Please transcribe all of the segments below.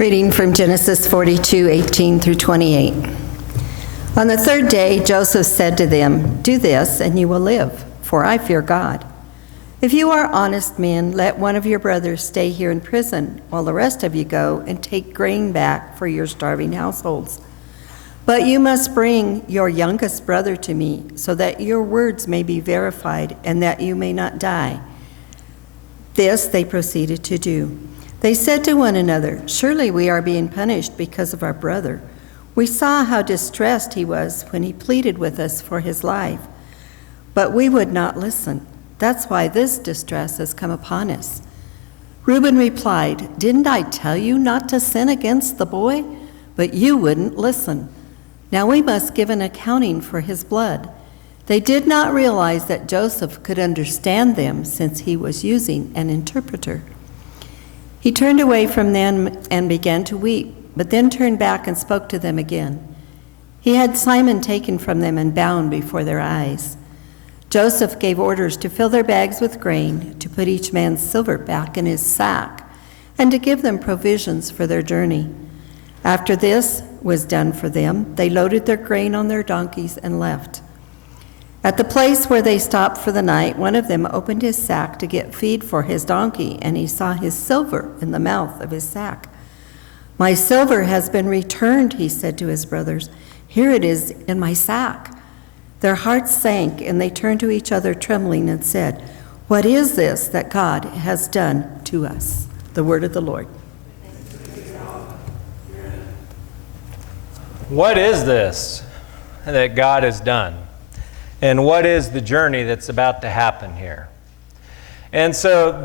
Reading from Genesis 42:18 through 28. On the third day, Joseph said to them, "Do this, and you will live, for I fear God. If you are honest men, let one of your brothers stay here in prison, while the rest of you go and take grain back for your starving households. But you must bring your youngest brother to me, so that your words may be verified and that you may not die." This they proceeded to do. They said to one another, "Surely we are being punished because of our brother. We saw how distressed he was when he pleaded with us for his life. But we would not listen. That's why this distress has come upon us." Reuben replied, "Didn't I tell you not to sin against the boy? But you wouldn't listen. Now we must give an accounting for his blood." They did not realize that Joseph could understand them, since he was using an interpreter. He turned away from them and began to weep, but then turned back and spoke to them again. He had Simon taken from them and bound before their eyes. Joseph gave orders to fill their bags with grain, to put each man's silver back in his sack, and to give them provisions for their journey. After this was done for them, they loaded their grain on their donkeys and left. At the place where they stopped for the night, one of them opened his sack to get feed for his donkey, and he saw his silver in the mouth of his sack. "My silver has been returned," he said to his brothers. "Here it is in my sack." Their hearts sank, and they turned to each other trembling and said, "What is this that God has done to us?" The word of the Lord. What is this that God has done? And what is the journey that's about to happen here? And so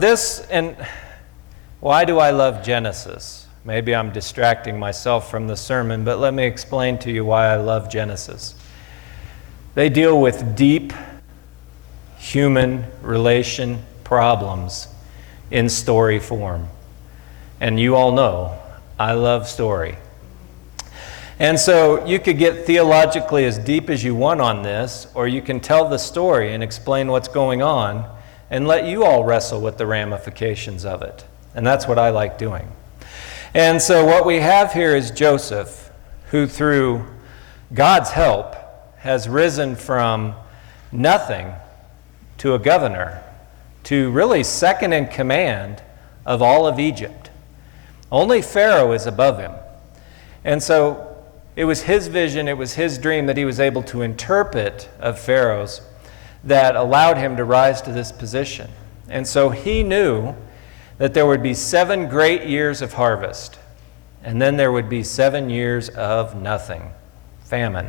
why do I love Genesis? Maybe I'm distracting myself from the sermon, but let me explain to you why I love Genesis. They deal with deep human relation problems in story form. And you all know, I love story. And so you could get theologically as deep as you want on this, or you can tell the story and explain what's going on and let you all wrestle with the ramifications of it. And that's what I like doing. And so what we have here is Joseph, who through God's help has risen from nothing to a governor, to really second in command of all of Egypt. Only Pharaoh is above him. And so it was his vision, it was his dream that he was able to interpret of Pharaoh's that allowed him to rise to this position. And so he knew that there would be 7 great years of harvest, and then there would be 7 years of nothing, famine.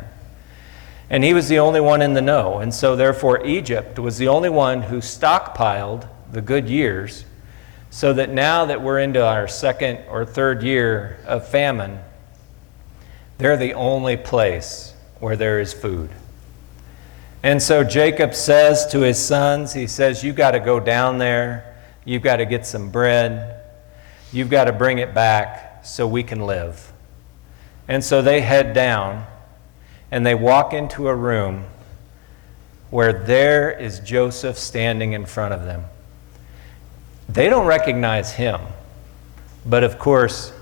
And he was the only one in the know, and so therefore Egypt was the only one who stockpiled the good years, so that now that we're into our 2nd or 3rd year of famine, they're the only place where there is food. And so Jacob says to his sons, he says, "You got to go down there. You've got to get some bread. You've got to bring it back so we can live." And so they head down, and they walk into a room where there is Joseph standing in front of them. They don't recognize him, but of course,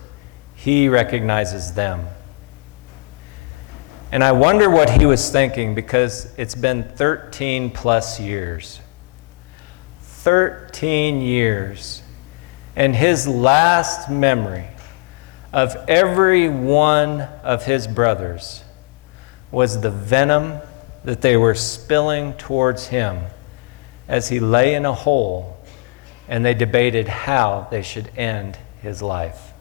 he recognizes them. And I wonder what he was thinking, because it's been 13 plus years. 13 years. And his last memory of every one of his brothers was the venom that they were spilling towards him as he lay in a hole, and they debated how they should end his life.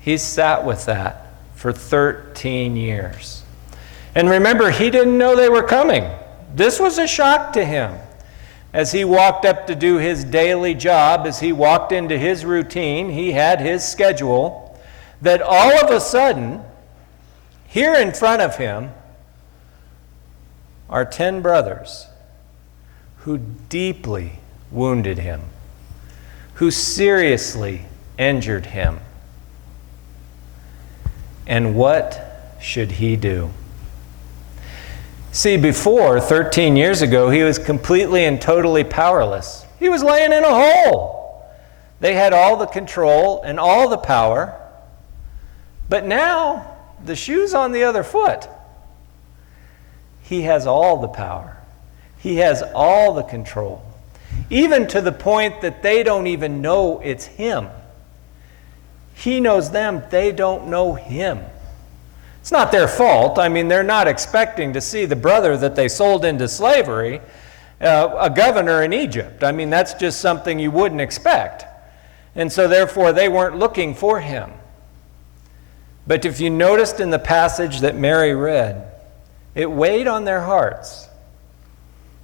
He sat with that for 13 years. And remember, he didn't know they were coming. This was a shock to him. As he walked up to do his daily job, as he walked into his routine, he had his schedule, that all of a sudden, here in front of him are 10 brothers who deeply wounded him, who seriously injured him. And what should he do? See, before, 13 years ago, he was completely and totally powerless. He was laying in a hole. They had all the control and all the power. But now, the shoe's on the other foot. He has all the power. He has all the control. Even to the point that they don't even know it's him. He knows them, they don't know him. It's not their fault. I mean, they're not expecting to see the brother that they sold into slavery, a governor in Egypt. I mean, that's just something you wouldn't expect. And so therefore, they weren't looking for him. But if you noticed in the passage that Mary read, it weighed on their hearts.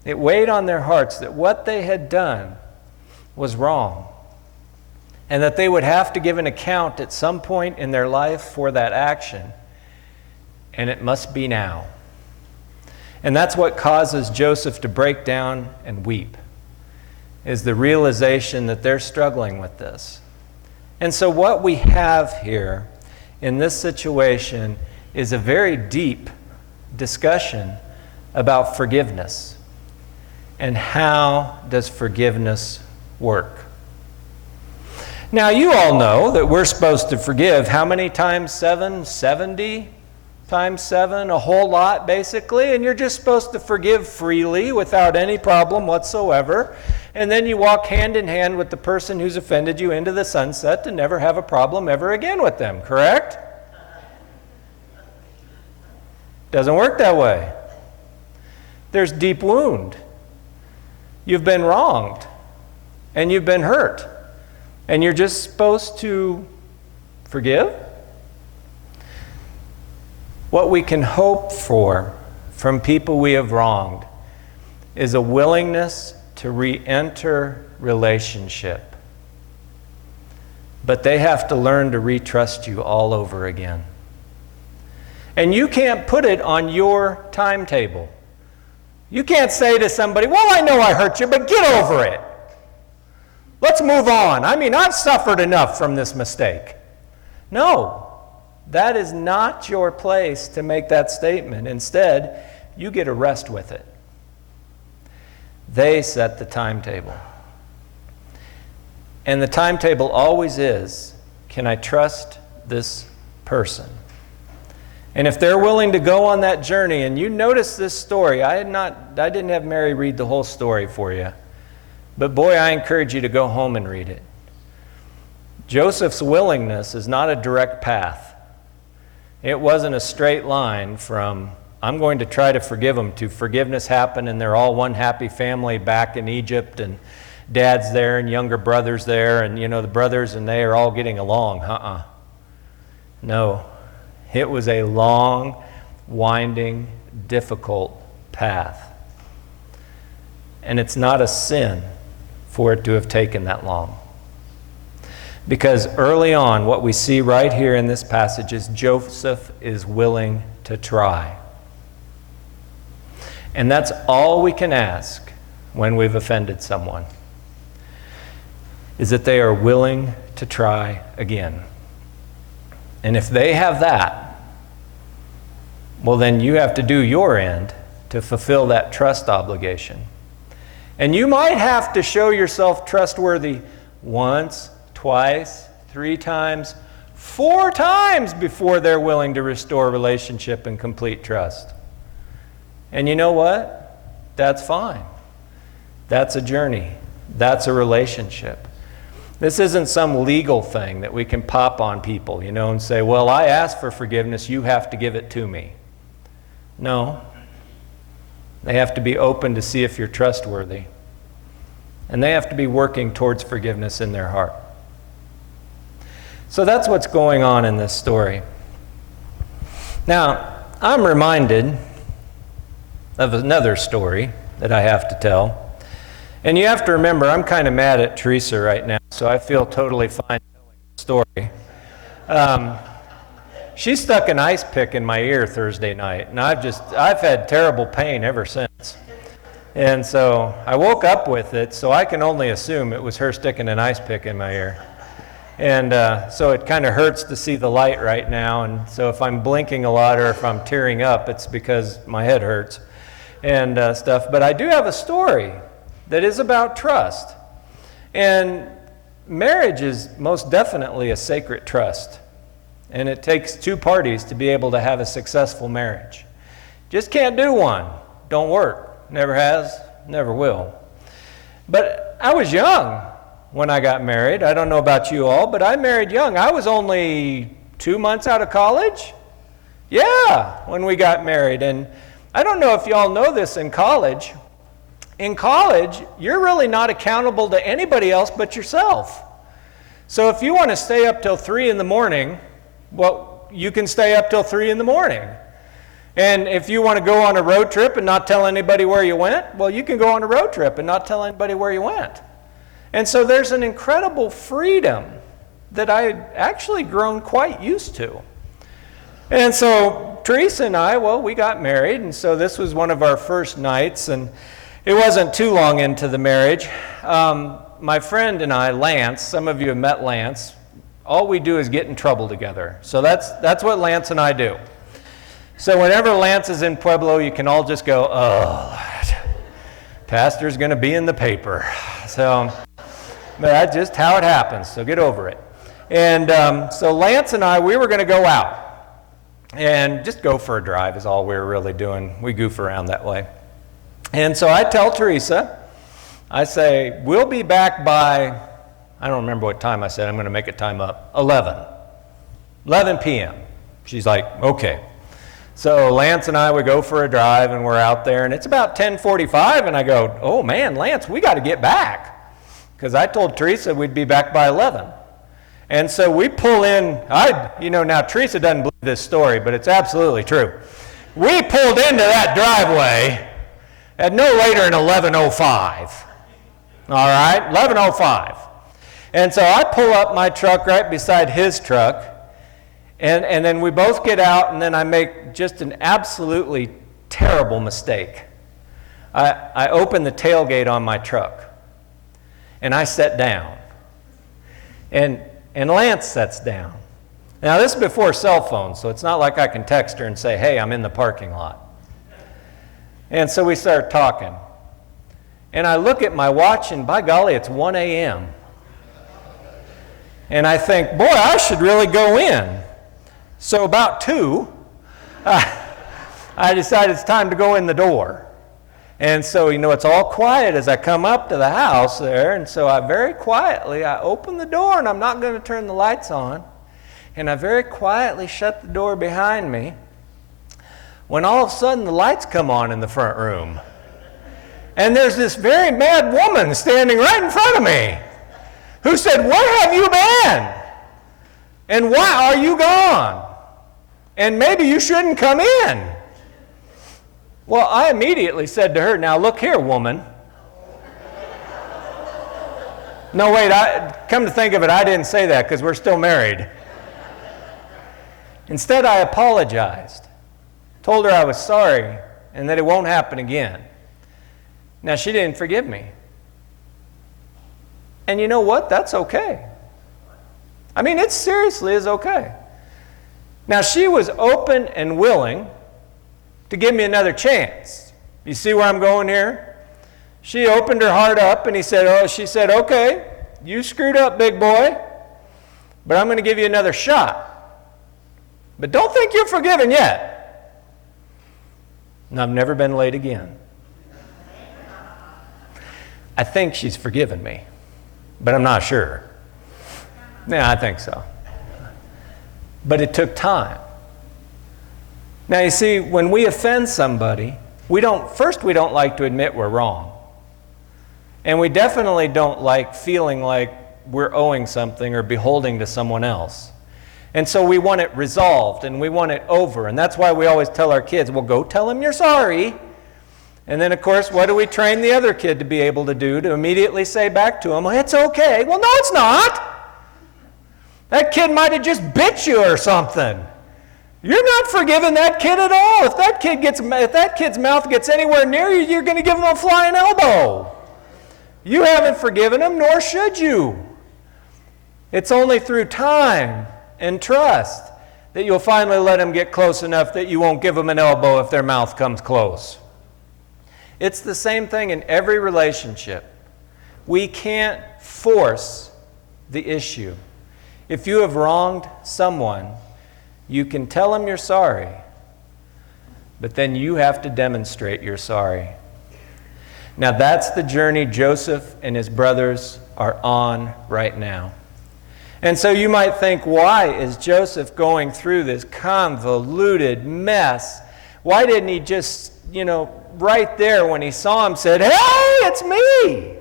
It weighed on their hearts that what they had done was wrong, and that they would have to give an account at some point in their life for that action, and it must be now. And that's what causes Joseph to break down and weep, is the realization that they're struggling with this. And so what we have here in this situation is a very deep discussion about forgiveness. And how does forgiveness work? Now, you all know that we're supposed to forgive how many times 7? 70 times 7, a whole lot basically. And you're just supposed to forgive freely without any problem whatsoever. And then you walk hand in hand with the person who's offended you into the sunset to never have a problem ever again with them, correct? Doesn't work that way. There's deep wound. You've been wronged, and you've been hurt, and you're just supposed to forgive? What we can hope for from people we have wronged is a willingness to re-enter relationship. But they have to learn to re-trust you all over again. And you can't put it on your timetable. You can't say to somebody, well, I know I hurt you, but get over it. Let's move on. I mean, I've suffered enough from this mistake. No, that is not your place to make that statement. Instead, you get to rest with it. They set the timetable. And the timetable always is, can I trust this person? And if they're willing to go on that journey, and you notice this story, I didn't have Mary read the whole story for you, but boy, I encourage you to go home and read it. Joseph's willingness is not a direct path. It wasn't a straight line from, I'm going to try to forgive them, to forgiveness happened, and they're all one happy family back in Egypt, and dad's there, and younger brother's there, and the brothers and they are all getting along. No. It was a long, winding, difficult path. And it's not a sin for it to have taken that long. Because early on, what we see right here in this passage is Joseph is willing to try. And that's all we can ask when we've offended someone, is that they are willing to try again. And if they have that, well, then you have to do your end to fulfill that trust obligation. And you might have to show yourself trustworthy once, twice, 3 times, 4 times before they're willing to restore relationship and complete trust. And you know what? That's fine. That's a journey. That's a relationship. This isn't some legal thing that we can pop on people, and say, well, I asked for forgiveness, you have to give it to me. No. They have to be open to see if you're trustworthy. And they have to be working towards forgiveness in their heart. So that's what's going on in this story. Now, I'm reminded of another story that I have to tell. And you have to remember, I'm kind of mad at Teresa right now, so I feel totally fine telling the story. She stuck an ice pick in my ear Thursday night, and I've had terrible pain ever since. And so I woke up with it, so I can only assume it was her sticking an ice pick in my ear. And so it kind of hurts to see the light right now, and so if I'm blinking a lot or if I'm tearing up, it's because my head hurts and stuff. But I do have a story that is about trust. And marriage is most definitely a sacred trust, and it takes two parties to be able to have a successful marriage. Just can't do one. Don't work. Never has, never will. But I was young when I got married. I don't know about you all, but I married young. I was only 2 months out of college. Yeah, when we got married. And I don't know if y'all know this in college. In college, you're really not accountable to anybody else but yourself. So if you want to stay up till 3 in the morning, well, you can stay up till 3 in the morning. And if you want to go on a road trip and not tell anybody where you went, well, you can go on a road trip and not tell anybody where you went. And so there's an incredible freedom that I had actually grown quite used to. And so Teresa and I, well, we got married, and so this was one of our first nights, and it wasn't too long into the marriage. My friend and I, Lance, some of you have met Lance, all we do is get in trouble together. So that's what Lance and I do. So whenever Lance is in Pueblo, you can all just go, oh, pastor's going to be in the paper. So but that's just how it happens, so get over it. And so Lance and I, we were going to go out and just go for a drive is all we were really doing. We goof around that way. And so I tell Teresa, I say, we'll be back by, I don't remember what time I said, I'm going to make a time up, 11 p.m. She's like, okay. So Lance and I would go for a drive, and we're out there, and it's about 10:45, and I go, oh man, Lance, we got to get back. Because I told Teresa we'd be back by 11. And so we pull in, now Teresa doesn't believe this story, but it's absolutely true. We pulled into that driveway at no later than 11:05. All right, 11:05. And so I pull up my truck right beside his truck, and then we both get out, and then I make just an absolutely terrible mistake. I open the tailgate on my truck, and I sit down, and Lance sits down. Now this is before cell phones, so it's not like I can text her and say, hey, I'm in the parking lot. And so we start talking, and I look at my watch, and by golly, it's 1 a.m. And I think, boy, I should really go in. So about 2, I decided it's time to go in the door. And so, it's all quiet as I come up to the house there. And so I very quietly, I open the door, and I'm not going to turn the lights on. And I very quietly shut the door behind me, when all of a sudden the lights come on in the front room. And there's this very mad woman standing right in front of me who said, where have you been? And why are you gone? And maybe you shouldn't come in. Well, I immediately said to her, now look here, woman. No, wait, come to think of it, I didn't say that because we're still married. Instead, I apologized, told her I was sorry and that it won't happen again. Now, she didn't forgive me. And you know what? That's okay. I mean, it seriously is okay. Now, she was open and willing to give me another chance. You see where I'm going here? She opened her heart up, and she said, okay, you screwed up, big boy, but I'm going to give you another shot. But don't think you're forgiven yet. And I've never been late again. I think she's forgiven me, but I'm not sure. Yeah, I think so. But it took time. Now, you see, when we offend somebody, we don't like to admit we're wrong. And we definitely don't like feeling like we're owing something or beholding to someone else. And so we want it resolved, and we want it over. And that's why we always tell our kids, well, go tell them you're sorry. And then, of course, what do we train the other kid to be able to do? To immediately say back to him, well, it's okay. Well, no, it's not. That kid might have just bit you or something. You're not forgiving that kid at all. If that kid's mouth gets anywhere near you, you're going to give him a flying elbow. You haven't forgiven him, nor should you. It's only through time and trust that you'll finally let him get close enough that you won't give him an elbow if their mouth comes close. It's the same thing in every relationship. We can't force the issue. If you have wronged someone, you can tell them you're sorry, but then you have to demonstrate you're sorry. Now that's the journey Joseph and his brothers are on right now. And so you might think, why is Joseph going through this convoluted mess? Why didn't he just, right there when he saw him said, "Hey, it's me"?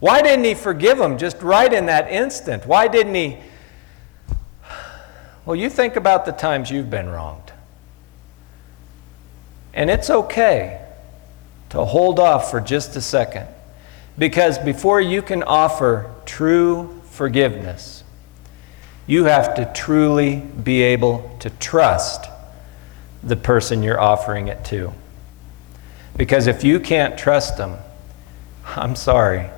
Why didn't he forgive him just right in that instant? Why didn't he? Well, you think about the times you've been wronged. And it's okay to hold off for just a second, because before you can offer true forgiveness, you have to truly be able to trust the person you're offering it to. Because if you can't trust them, I'm sorry,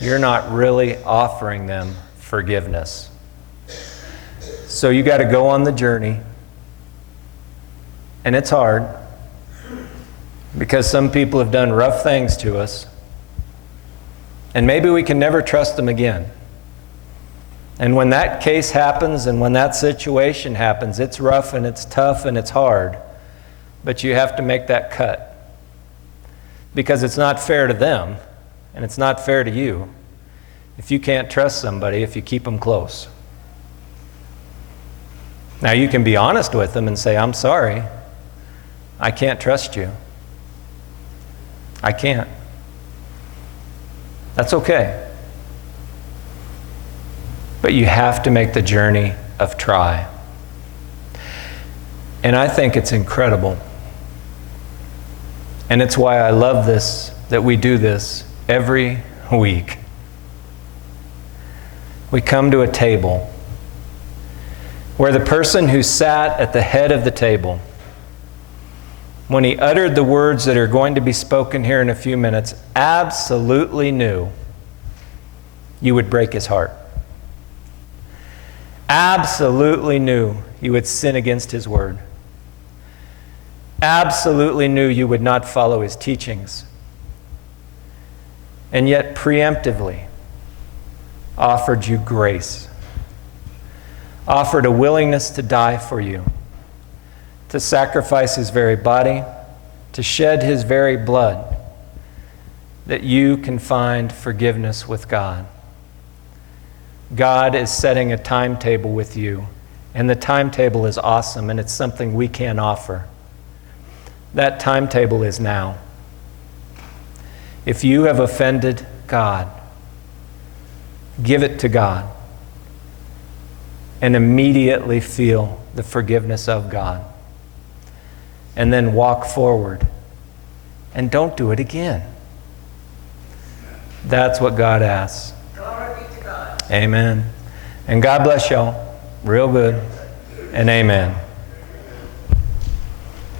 you're not really offering them forgiveness. So you got to go on the journey. And it's hard, because some people have done rough things to us. And maybe we can never trust them again. And when that case happens and when that situation happens, it's rough and it's tough and it's hard. But you have to make that cut. Because it's not fair to them, and it's not fair to you if you can't trust somebody, if you keep them close. Now you can be honest with them and say, "I'm sorry, I can't trust you. I can't." That's okay. But you have to make the journey of try. And I think it's incredible. And it's why I love this, that we do this every week. We come to a table where the person who sat at the head of the table, when he uttered the words that are going to be spoken here in a few minutes, absolutely knew you would break his heart. Absolutely knew you would sin against his word. Absolutely knew you would not follow his teachings. And yet preemptively offered you grace, offered a willingness to die for you, to sacrifice his very body, to shed his very blood, that you can find forgiveness with God. God is setting a timetable with you, and the timetable is awesome, and it's something we can't offer. That timetable is now. If you have offended God, give it to God and immediately feel the forgiveness of God. And then walk forward and don't do it again. That's what God asks. Glory be to God. Amen. And God bless y'all real good, and amen.